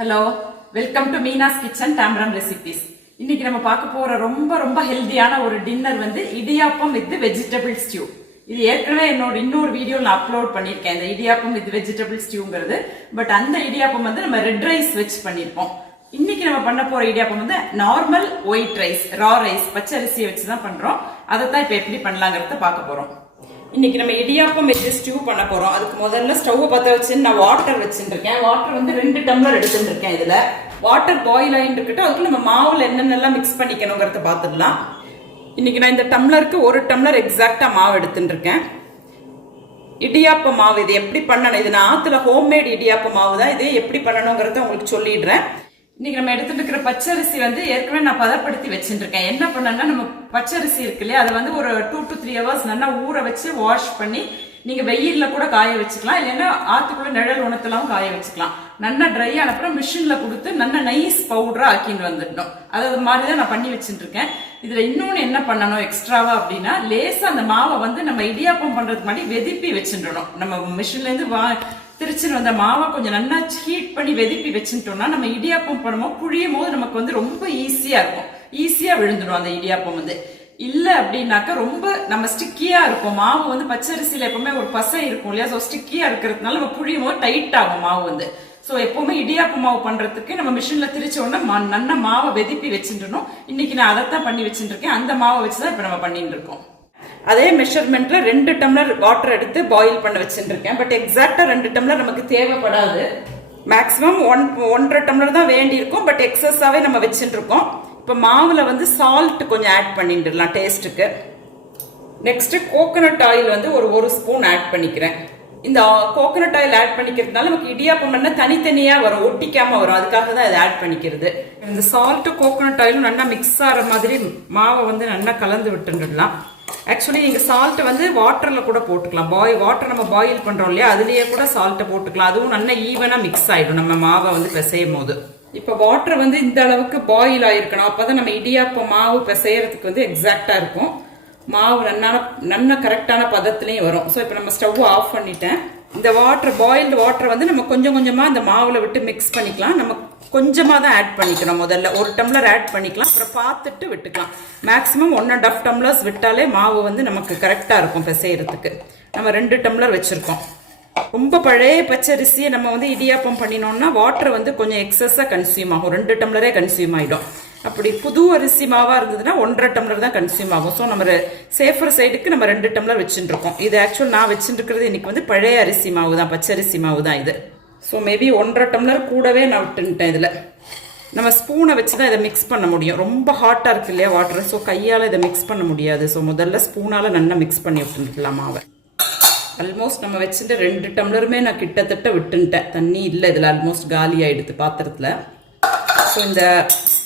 Hello, welcome to Meena's kitchen Tambaram recipes. இன்னைக்கு நம்ம பார்க்க போற ரொம்ப ரொம்ப ஹெல்தியான ஒரு டின்னர் வந்து இடியாப்பம் வித் வெஜிடபிள் ஸ்டியூ. இது ஏற்கனவே என்னோட இன்னொரு வீடியோ நான் அப்லோட் பண்ணிருக்கேன், இந்த இடியாப்பம் வித் வெஜிடபிள் ஸ்டியூங்கிறது. பட் அந்த இடியாப்பம் வந்து நம்ம ரெட் ரைஸ் வச்சு பண்ணிருப்போம். இன்னைக்கு நம்ம பண்ண போற இடியாப்பம் வந்து normal white rice, raw rice, பச்சரிசியை வச்சுதான் பண்றோம். அதை தான் இப்ப எப்படி பண்ணலாங்கிறத பார்க்க போறோம். இன்னைக்கு நம்ம இடியாப்பம் வச்சு ஸ்டியூ பண்ண போறோம். அதுக்கு முதல்ல ஸ்டவ் பற்ற வச்சு நான் வாட்டர் வச்சுருக்கேன். வாட்டர் வந்து 2 டம்ளர் எடுத்துட்டு இருக்கேன். இதுல வாட்டர் பாயில் ஆகிட்டு இருக்கட்டும். அதுக்கு நம்ம மாவுல என்னென்னலாம் மிக்ஸ் பண்ணிக்கணுங்கிறத பார்த்துடலாம். இன்னைக்கு நான் இந்த டம்ளருக்கு 1 டம்ளர் எக்ஸாக்டா மாவு எடுத்துட்டு இருக்கேன். இடியாப்ப மாவு இது எப்படி பண்ணணும், இது நான் ஆத்துல ஹோம்மேட் இடியாப்ப மாவு தான். இது எப்படி பண்ணணுங்கிறத உங்களுக்கு சொல்லிடுறேன். இன்னைக்கு நம்ம எடுத்துட்டு இருக்கிற பச்சரிசி வந்து ஏற்கனவே நான் பதப்படுத்தி வச்சுட்டு இருக்கேன். என்ன பண்ணனா, நம்ம பச்சரிசி இருக்கு இல்லையா, அதை வந்து ஒரு 2 to 3 hours நல்லா ஊற வச்சு வாஷ் பண்ணி நீங்க வெயில்ல கூட காய வச்சுக்கலாம், இல்லைன்னா ஆத்துக்குள்ள நிழல் உணத்தலாம் காய வச்சுக்கலாம். நல்லா ட்ரை ஆன அப்புறம் மிஷின்ல கொடுத்து நல்லா நைஸ் பவுடரா ஆக்கின்னு வந்துடணும். அது மாதிரிதான் நான் பண்ணி வச்சுட்டு இருக்கேன். இதுல இன்னொன்னு என்ன பண்ணணும் எக்ஸ்ட்ராவா அப்படின்னா, லேசா அந்த மாவை வந்து நம்ம இடியாப்பம் பண்றதுக்கு முன்னாடி வெதிப்பி வச்சுடணும். நம்ம மிஷின்ல இருந்து திருச்சின்னு வந்த மாவை கொஞ்சம் நல்லா ஹீட் பண்ணி வெதிப்பி வச்சுட்டோம்னா நம்ம இடியாப்பம் பண்ணும்போது புழியும் போது நமக்கு வந்து ரொம்ப ஈஸியா இருக்கும். ஈஸியா விழுந்துடும் அந்த இடியாப்பம் வந்து. இல்ல அப்படின்னாக்கா ரொம்ப நம்ம ஸ்டிக்கியா இருக்கும். மாவு வந்து பச்சரிசியில எப்பவுமே ஒரு பசை இருக்கும் இல்லையா, ஸோ ஸ்டிக்கியா இருக்கிறதுனால நம்ம புழியும் போது டைட் ஆகும் மாவு வந்து. ஸோ எப்பவுமே இடியாப்ப மாவு பண்றதுக்கு நம்ம மிஷின்ல திரிச்ச உடனே நல்லா மாவை வெதிப்பி வச்சுட்டணும். இன்னைக்கு நான் அதைத்தான் பண்ணி வச்சுட்டு இருக்கேன். அந்த மாவை வச்சுதான் இப்ப நம்ம பண்ணிட்டு இருக்கோம். அதே மெஷர்மெண்ட்ல 2 டம்ளர் வாட்டர் எடுத்து பாயில் பண்ண வச்சுட்டு இருக்கேன். பட் எக்ஸாக்டா 2 டம்ளர் நமக்கு தேவைப்படாது. மேக்ஸிமம் 1.5 டம்ளர் தான் வேண்டி இருக்கும். பட் எக்ஸஸாவே நம்ம வச்சுட்டு இருக்கோம். இப்ப மாவுல வந்து சால்ட் கொஞ்சம் ஆட் பண்ணிட்டுலாம் டேஸ்ட்டுக்கு. நெக்ஸ்ட் கோகனட் ஆயில் வந்து ஒரு ஸ்பூன் ஆட் பண்ணிக்கிறேன். இந்த கோகனட் ஆயில் ஆட் பண்ணிக்கிறதுனால நமக்கு இடியாப்பம் பண்ண தனித்தனியா வரும், ஒட்டிக்காம வரும். அதுக்காக தான் இதை ஆட் பண்ணிக்கிறது. இந்த சால்ட் கோகனட் ஆயிலும் நல்லா மிக்ஸ் ஆகிற மாதிரி மாவை வந்து நல்லா கலந்து விட்டுடலாம். ஆக்சுவலி நீங்க சால்ட் வந்து வாட்டர்ல கூட போட்டுக்கலாம். வாட்டர் நம்ம பாயில் பண்றோம் இல்லையா, அதுலயே கூட சால்ட்டை போட்டுக்கலாம். அதுவும் நல்லா ஈவனா மிக்ஸ் ஆயிடும் நம்ம மாவை வந்து பிசையும் போது. இப்ப வாட்டர் வந்து இந்த அளவுக்கு பாயில் ஆயிருக்கணும். அப்பதான் நம்ம இடியாப்ப மாவு பிசையறதுக்கு வந்து எக்ஸாக்டா இருக்கும். மாவு நல்லா கரெக்டான பதத்திலையும் வரும். ஸோ இப்போ நம்ம ஸ்டவ் ஆஃப் பண்ணிட்டேன். இந்த பாயில்டு வாட்டர் வந்து நம்ம கொஞ்சம் கொஞ்சமா இந்த மாவுல விட்டு மிக்ஸ் பண்ணிக்கலாம். நம்ம கொஞ்சமா தான் ஆட் பண்ணிக்கணும். முதல்ல 1 டம்ளர் ஆட் பண்ணிக்கலாம், அப்புறம் பார்த்துட்டு விட்டுக்கலாம். மேக்ஸிமம் 1.5 டம்ளர்ஸ் விட்டாலே மாவு வந்து நமக்கு கரெக்டா இருக்கும் பிசையறதுக்கு. நம்ம 2 டம்ளர் வச்சிருக்கோம். ரொம்ப பழைய பச்சரிசியை நம்ம வந்து இடியாப்பம் பண்ணினோம்னா வாட்டர் வந்து கொஞ்சம் எக்ஸஸா கன்சியூம் ஆகும். 2 டம்ளரே கன்சியூம் ஆயிடும். அப்படி புது அரிசி மாவா இருந்ததுன்னா 1.5 டம்ளர் தான் கன்சியூம் ஆகும். ஸோ நம்ம சேஃபர் சைடுக்கு நம்ம 2 டம்ளர் வச்சுட்டு இருக்கோம். இது ஆக்சுவல் நான் வச்சுட்டு இருக்கிறது இன்னைக்கு வந்து பழைய அரிசி மாவு தான், பச்சரிசி மாவு தான் இது. ஸோ மேபி 1.5 டம்ளர் கூடவே நான் விட்டுட்டேன். இதுல நம்ம ஸ்பூனை வச்சுதான் இதை மிக்ஸ் பண்ண முடியும். ரொம்ப ஹாட்டா இருக்கு இல்லையா வாட்டர், ஸோ கையால இதை மிக்ஸ் பண்ண முடியாது. ஸோ முதல்ல ஸ்பூனால நல்லா மிக்ஸ் பண்ணி விட்டுலாம் மாவை. ஆல்மோஸ்ட் நம்ம வச்சுட்டு 2 டம்ளருமே நான் கிட்டத்தட்ட விட்டுட்டேன். தண்ணி இல்லை இதில், ஆல்மோஸ்ட் காலி ஆயிடுது பாத்திரத்தில். ஸோ இந்த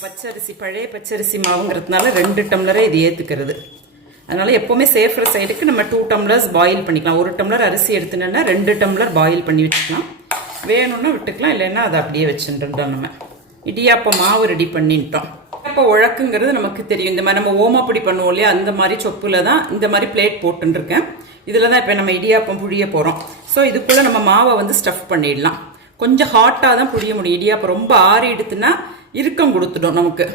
பச்சரிசி பழைய பச்சரிசி மாவுங்கிறதுனால 2 டம்ளரே இது ஏற்றுக்கிறது. அதனால எப்போவுமே சேஃபர் சைடுக்கு நம்ம 2 டம்ளர்ஸ் பாயில் பண்ணிக்கலாம். 1 டம்ளர் அரிசி எடுத்துனோன்னா 2 டம்ளர் பாயில் பண்ணி வச்சுக்கலாம். வேணும்னா விட்டுக்கலாம், இல்லைன்னா அதை அப்படியே வச்சுட்டோம். நம்ம இடியாப்ப மாவு ரெடி பண்ணிட்டோம். இப்போ உழக்குங்கிறது நமக்கு தெரியும். இந்த மாதிரி நம்ம ஓமப்பொடி பண்ணுவோம் இல்லையா, அந்த மாதிரி சொப்புல தான் இந்த மாதிரி பிளேட் போட்டுருக்கேன். இதுல தான் இப்போ நம்ம இடியாப்பம் புழிய போறோம். ஸோ இதுக்குள்ள நம்ம மாவை வந்து ஸ்டஃப் பண்ணிடலாம். கொஞ்சம் ஹாட்டாக தான் புழிய முடியும். இடியாப்பம் ரொம்ப ஆறிடுத்துன்னா இறுக்கம் கொடுத்துடும் நமக்கு.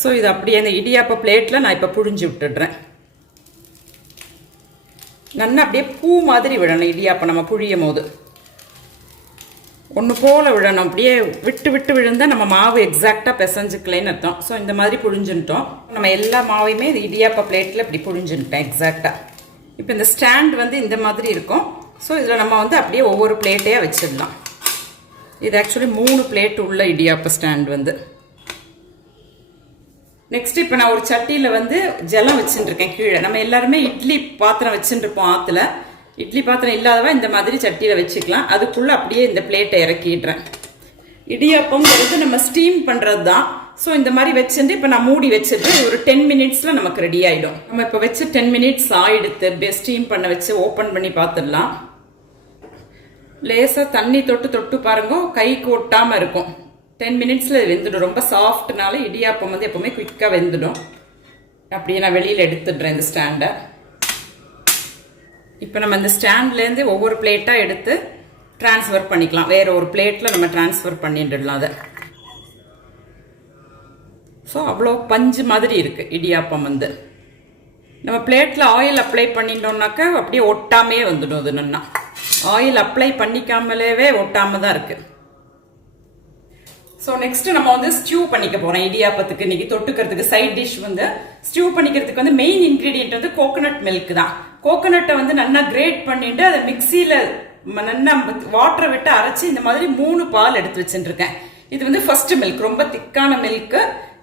ஸோ இது அப்படியே அந்த இடியாப்ப பிளேட்ல நான் இப்போ புழிஞ்சு விட்டுடுறேன். நல்லா அப்படியே பூ மாதிரி விடணும் இடியாப்பம் நம்ம புழியும் போது. ஒன்று போல விழணும். அப்படியே விட்டு விட்டு விழுந்தா நம்ம மாவு எக்ஸாக்டா பிசைஞ்சுக்கலன்னு அர்த்தம். ஸோ இந்த மாதிரி புழிஞ்சுட்டோம். நம்ம எல்லா மாவையுமே இது இடியாப்ப பிளேட்ல இப்படி புழிஞ்சுட்டேன் எக்ஸாக்டா. இப்போ இந்த ஸ்டாண்ட் வந்து இந்த மாதிரி இருக்கும். ஸோ இதில் நம்ம வந்து அப்படியே ஒவ்வொரு பிளேட்டையாக வச்சிடலாம். இது ஆக்சுவலி 3 பிளேட் உள்ள இடியாப்ப ஸ்டாண்ட் வந்து. நெக்ஸ்ட் இப்போ நான் ஒரு சட்டியில் வந்து ஜலம் வச்சுட்டு இருக்கேன் கீழே. நம்ம எல்லாருமே இட்லி பாத்திரம் வச்சுட்டு இருப்போம் ஆற்றுல. இட்லி பாத்திரம் இல்லாதவா இந்த மாதிரி சட்டியில் வச்சுக்கலாம். அதுக்குள்ளே அப்படியே இந்த பிளேட்டை இறக்கிடுறேன். இடியாப்பம்ங்கிறது நம்ம ஸ்டீம் பண்ணுறது தான். ஸோ இந்த மாதிரி வச்சுட்டு இப்போ நான் மூடி வச்சுட்டு ஒரு 10 மினிட்ஸில் நமக்கு ரெடி ஆகிடும். நம்ம இப்போ வச்சு 10 மினிட்ஸ் ஆகிடுத்து. ஸ்டீம் பண்ண வச்சு ஓப்பன் பண்ணி பார்த்துடலாம். லேசாக தண்ணி தொட்டு பாருங்க, கைக்கு ஒட்டாமல் இருக்கும். 10 மினிட்ஸில் வெந்துடும். ரொம்ப சாஃப்ட்னால இடியாப்பம் வந்து எப்போவுமே குயிக்காக வெந்துடும். அப்படியே நான் வெளியில் எடுத்துடுறேன் இந்த ஸ்டாண்டை. இப்போ நம்ம இந்த ஸ்டாண்ட்லேருந்து ஒவ்வொரு பிளேட்டாக எடுத்து டிரான்ஸ்ஃபர் பண்ணிக்கலாம். வேற ஒரு பிளேட்ல நம்ம டிரான்ஸ்ஃபர் பண்ணிடலாம் அதை. ஸோ அவ்வளோ பஞ்சு மாதிரி இருக்கு இடியாப்பம் வந்து. நம்ம பிளேட்ல ஆயில் அப்ளை பண்ணிட்டோம்னாக்கா அப்படியே ஒட்டாமே வந்துடும். அது நல்லா ஆயில் அப்ளை பண்ணிக்காமலேவே ஒட்டாம தான் இருக்கு. ஸோ நெக்ஸ்ட் நம்ம வந்து ஸ்டியூ பண்ணிக்க போறோம் இடியாப்பத்துக்கு. இன்னைக்கு தொட்டுக்கிறதுக்கு சைட் டிஷ் வந்து ஸ்டியூ பண்ணிக்கிறதுக்கு வந்து மெயின் இன்கிரீடியன்ட் வந்து கோகோனட் மில்க் தான். கோகோனட்டை வந்து நல்லா கிரேட் பண்ணிட்டு அதை மிக்சியில நல்லா வாட்டரை விட்டு அரைச்சி இந்த மாதிரி 3 பால் எடுத்து வச்சுட்டு இருக்கேன். இது வந்து ஃபர்ஸ்ட் மில்க், ரொம்ப திக்கான மில்க்.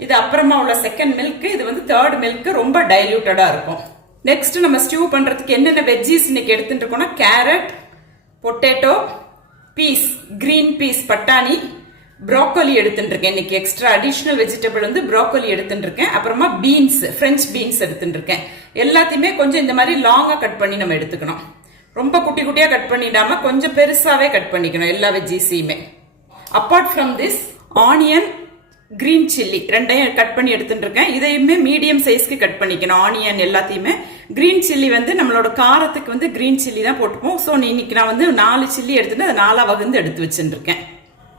இது அப்புறமா உள்ள செகண்ட் மில்க். இது வந்து தேர்ட் மில்க், ரொம்ப டைல்யூட்டடா இருக்கும். நெக்ஸ்ட் நம்ம ஸ்டியூ பண்றதுக்கு என்னென்ன வெஜ்ஜீஸ் இன்னைக்கு எடுத்துட்டு இருக்கோம்னா carrot, potato, peas, green peas, பட்டாணி, ப்ரோக்கோலி எடுத்துட்டு இருக்கேன். இன்னைக்கு எக்ஸ்ட்ரா அடிஷனல் வெஜிடபிள் வந்து ப்ரோக்கோலி எடுத்துட்டு இருக்கேன். அப்புறமா பீன்ஸ், பிரெஞ்ச் பீன்ஸ் எடுத்துட்டு இருக்கேன். எல்லாத்தையுமே கொஞ்சம் இந்த மாதிரி லாங்கா கட் பண்ணி நம்ம எடுத்துக்கணும். ரொம்ப குட்டி குட்டியா கட் பண்ணிடாம கொஞ்சம் பெருசாவே கட் பண்ணிக்கணும் எல்லா வெஜ்ஜீஸையுமே. Apart from this onion, green chilli ரெண்டையும் கட் பண்ணி எடுத்துட்டு இருக்கேன். இதையுமே மீடியம் சைஸ்க்கு கட் பண்ணிக்கணும். ஆனியன் எல்லாத்தையுமே. கிரீன் சில்லி வந்து நம்மளோட காரத்துக்கு வந்து கிரீன் சில்லி தான் போட்டுப்போம். ஸோ இன்னைக்கு நான் வந்து 4 சில்லி எடுத்துட்டு அதை 4 வகுந்து எடுத்து வச்சுட்டு இருக்கேன்.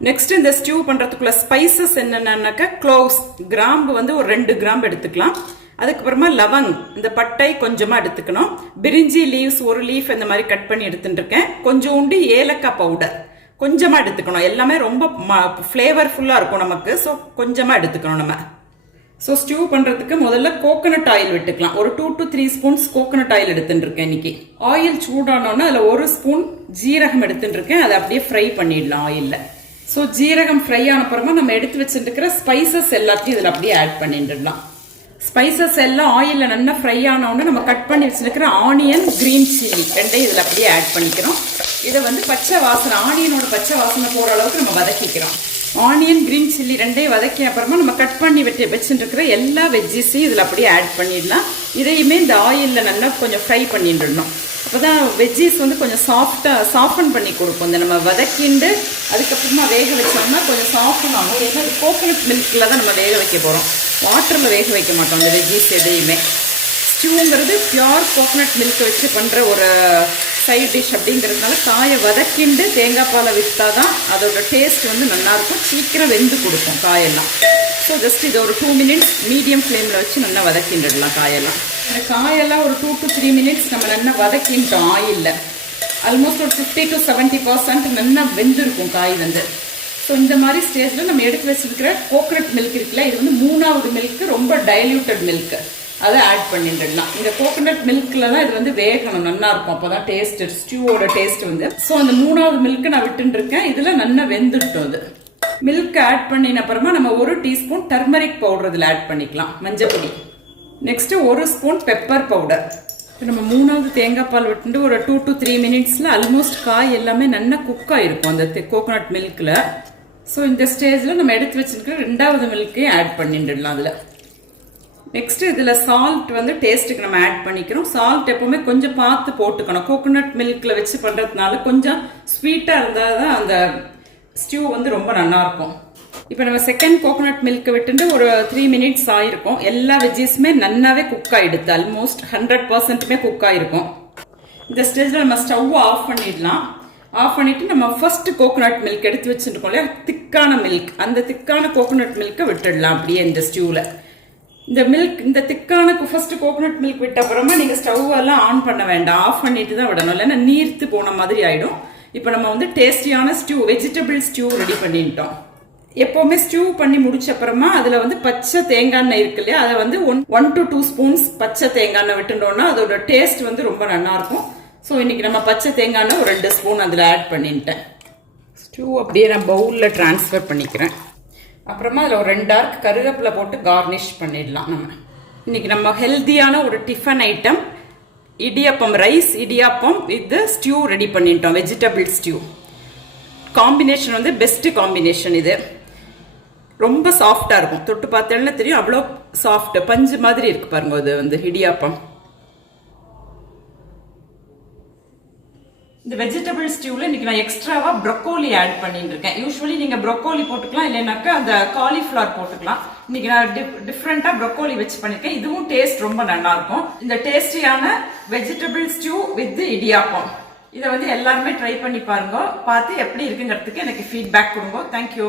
நெக்ஸ்ட் இந்த ஸ்டியூ பண்றதுக்குள்ள ஸ்பைசஸ் என்னென்னாக்கா க்ளோவ்ஸ், கிராம்பு வந்து ஒரு 2 கிராம்பு எடுத்துக்கலாம். அதுக்கப்புறமா லவங், இந்த பட்டை கொஞ்சமா எடுத்துக்கணும். பிரிஞ்சி லீவ்ஸ் 1 லீஃப் இந்த மாதிரி கட் பண்ணி எடுத்துட்டு இருக்கேன். கொஞ்சோண்டு ஏலக்காய் பவுடர் கொஞ்சமா எடுத்துக்கணும். எல்லாமே ரொம்ப ஃபிளேவர்ஃபுல்லா இருக்கும் நமக்கு. ஸோ கொஞ்சமா எடுத்துக்கணும் நம்ம. ஸோ ஸ்டியூ பண்றதுக்கு முதல்ல கோகோனட் ஆயில் விட்டுக்கலாம். ஒரு 2 to 3 ஸ்பூன்ஸ் கோகோனட் ஆயில் எடுத்துட்டு இருக்கேன் இன்னைக்கு. ஆயில் சூடானோன்னா அதுல 1 ஸ்பூன் ஜீரகம் எடுத்துட்டு இருக்கேன். அதை அப்படியே ஃப்ரை பண்ணிடலாம் ஆயில்ல. ஸோ ஜீரகம் ஃப்ரை ஆன அப்புறமா நம்ம எடுத்து வச்சுட்டு இருக்கிற ஸ்பைசஸ் எல்லாத்தையும் இதுல அப்படியே ஆட் பண்ணிடலாம். ஸ்பைசஸ் எல்லாம் ஆயில்ல நல்லா ஃப்ரை ஆனோன்னு நம்ம கட் பண்ணி வச்சிருக்கிற ஆனியன், கிரீன் சில்லி ரெண்டையும் இதுல அப்படியே ஆட் பண்ணிக்கிறோம். இதை வந்து பச்சை வாசனை, ஆனியனோட பச்சை வாசனை போற அளவுக்கு நம்ம வதக்கிக்கிறோம். ஆனியன், கிரீன் சில்லி ரெண்டையும் வதக்கிய அப்புறமா நம்ம கட் பண்ணி வச்சுட்டு இருக்கிற எல்லா வெஜ்ஜஸையும் இதுல அப்படியே ஆட் பண்ணிடலாம். இதையுமே இந்த ஆயில்ல நல்லா கொஞ்சம் ஃப்ரை பண்ணிடணும். அப்போதான் வெஜ்ஜீஸ் வந்து கொஞ்சம் சாஃப்டன் பண்ணி கொடுக்கும். இந்த நம்ம வதக்கிண்டு அதுக்கப்புறமா வேக வச்சோம்னா கொஞ்சம் சாஃப்டன் ஆகும். ஏன்னா கோகோனட் மில்க்ல தான் நம்ம வேக வைக்க போறோம். வாட்டர்ல வேக வைக்க மாட்டோம் இந்த வெஜ்ஜீஸ் எதையுமே. ஸ்டியூங்கிறது பியூர் கோகோனட் மில்க் வச்சு பண்ற ஒரு சைட் டிஷ் அப்படிங்கிறதுனால காயை வதக்கிண்டு தேங்காய் பாலை விட்டாதான் அதோட டேஸ்ட் வந்து நல்லா இருக்கும். சீக்கிரம் வெந்து கொடுக்கும் காயெல்லாம். ஸோ ஜஸ்ட் இதை ஒரு 2 மினிட்ஸ் மீடியம் ஃப்ளேமில் வச்சு நல்லா வதக்கிண்டுடலாம் காயெல்லாம். இந்த காயெல்லாம் ஒரு 2 to 3 மினிட்ஸ் நம்ம நல்லா வதக்கிட்டோம் ஆயில்ல. ஆல்மோஸ்ட் ஒரு 50 to 70% நல்லா வெந்திருக்கும் காய் வந்து. ஸோ இந்த மாதிரி ஸ்டேஜில் நம்ம எடுத்து வச்சிருக்கிற கோகோனட் மில்க் இருக்குல்ல, இது வந்து 3வது மில்க், ரொம்ப டைல்யூட்டட் மில்க். அதை ஆட் பண்ணிடலாம். இந்த கோகோனட் மில்க்ல தான் இது வந்து வேகணும், நல்லா இருக்கும். அப்போதான் டேஸ்ட், ஸ்டியூவோட டேஸ்ட் வந்து. ஸோ அந்த 3வது மில்க் நான் விட்டுட்டு இருக்கேன். இதுல நல்லா வெந்துட்டோம். அது மில்க் ஆட் பண்ணின அப்புறமா நம்ம 1 டீஸ்பூன் டர்மரிக் பவுடர் இதுல ஆட் பண்ணிக்கலாம், மஞ்சள் பொடி. Next 1 spoon pepper powder. நம்ம 3வது தேங்காய் பால் விட்டு ஒரு 2 to 3 மினிட்ஸ்ல ஆல்மோஸ்ட் காய் எல்லாமே நல்லா குக் ஆயிருக்கும் அந்த கோகோனட் மில்க்ல. ஸோ இந்த ஸ்டேஜ்ல நம்ம எடுத்து வச்சிருக்கிற 2வது மில்க்கையும் ஆட் பண்ணிடலாம் அதுல. நெக்ஸ்ட் இதுல சால்ட் வந்து டேஸ்ட்டுக்கு நம்ம ஆட் பண்ணிக்கிறோம். சால்ட் எப்பவுமே கொஞ்சம் பார்த்து போட்டுக்கணும். கோகோனட் மில்க்ல வச்சு பண்றதுனால கொஞ்சம் ஸ்வீட்டா இருந்தாதான் அந்த ஸ்டியூ வந்து ரொம்ப நல்லா இருக்கும். இப்போ நம்ம செகண்ட் கோகோனட் மில்க் விட்டு ஒரு 3 மினிட்ஸ் ஆயிருக்கும். எல்லா வெஜ்ஜீஸுமே நல்லாவே குக் ஆயிடுது. ஆல்மோஸ்ட் 100% குக் ஆயிருக்கும். இந்த ஸ்டேஜ்ல நம்ம ஸ்டவ் ஆஃப் பண்ணிடலாம். ஆஃப் பண்ணிட்டு நம்ம ஃபர்ஸ்ட் கோகோனட் மில்க் எடுத்து வச்சுருக்கோம் இல்லையா, திக்கான மில்க், அந்த திக்கான கோகோனட் மில்கை விட்டுடலாம் அப்படியே இந்த ஸ்டியூல. இந்த மில்க், இந்த திக்கான ஃபர்ஸ்ட் கோகோனட் மில்க் விட்ட அப்புறமா நீங்க ஸ்டவ் எல்லாம் ஆன் பண்ண வேண்டாம், ஆஃப் பண்ணிட்டு தான் விடணும், இல்லைன்னா நீர்த்து போன மாதிரி ஆயிடும். இப்போ நம்ம வந்து டேஸ்டியான ஸ்டியூ, வெஜிடபிள் ஸ்டியூ ரெடி பண்ணிட்டோம். எப்பவுமே ஸ்டியூ பண்ணி முடிச்ச அப்புறமா அதுல வந்து பச்சை தேங்காய் எண்ணெய் இருக்கு இல்லையா, அதை வந்து 1 to 2 ஸ்பூன்ஸ் பச்சை தேங்காய் எண்ணெய் விட்டுட்டோம்னா அதோட டேஸ்ட் வந்து ரொம்ப நல்லா இருக்கும். ஸோ இன்னைக்கு நம்ம பச்சை தேங்காய் எண்ணெய் ஒரு 2 ஸ்பூன் அதுல ஆட் பண்ணிட்டேன். ஸ்டியூ அப்படியே நான் பவுல்ல டிரான்ஸ்ஃபர் பண்ணிக்கிறேன். அப்புறமா அதில் ஒரு 2 ஆர்க் கருவேப்பிலை போட்டு கார்னிஷ் பண்ணிடலாம். நம்ம இன்னைக்கு நம்ம ஹெல்த்தியான ஒரு tiffin item idiyappam, rice idiyappam with stew ready பண்ணிட்டோம், வெஜிடபிள் ஸ்டியூ. காம்பினேஷன் வந்து பெஸ்ட் காம்பினேஷன். இது ரொம்ப சாஃப்டா இருக்கும், தொட்டு பார்த்தேன்னா தெரியும், அவ்வளோ சாஃப்ட், பஞ்சு மாதிரி இருக்கு பாருங்க. அது வந்து இடியாப்பம். இந்த வெஜிடபிள் ஸ்டியூல இன்னைக்கு நான் எக்ஸ்ட்ராவா ப்ரோக்கோலி ஆட் பண்ணிட்டு இருக்கேன். யூஸ்வலி நீங்க ப்ரோக்கோலி போட்டுக்கலாம், இல்லைனாக்கா அந்த காலிஃபிளவர் போட்டுக்கலாம். இன்னைக்கு நான் டிஃப்ரெண்டா ப்ரோக்கோலி வச்சு பண்ணிருக்கேன். இதுவும் டேஸ்ட் ரொம்ப நல்லா இருக்கும். இந்த டேஸ்டியான வெஜிடபிள் ஸ்டியூ வித் இடியாப்பம் இதை வந்து எல்லாருமே ட்ரை பண்ணி பாருங்க, பார்த்து எப்படி இருக்குங்கிறதுக்கு எனக்கு ஃபீட்பேக் கொடுங்க. தேங்க்யூ.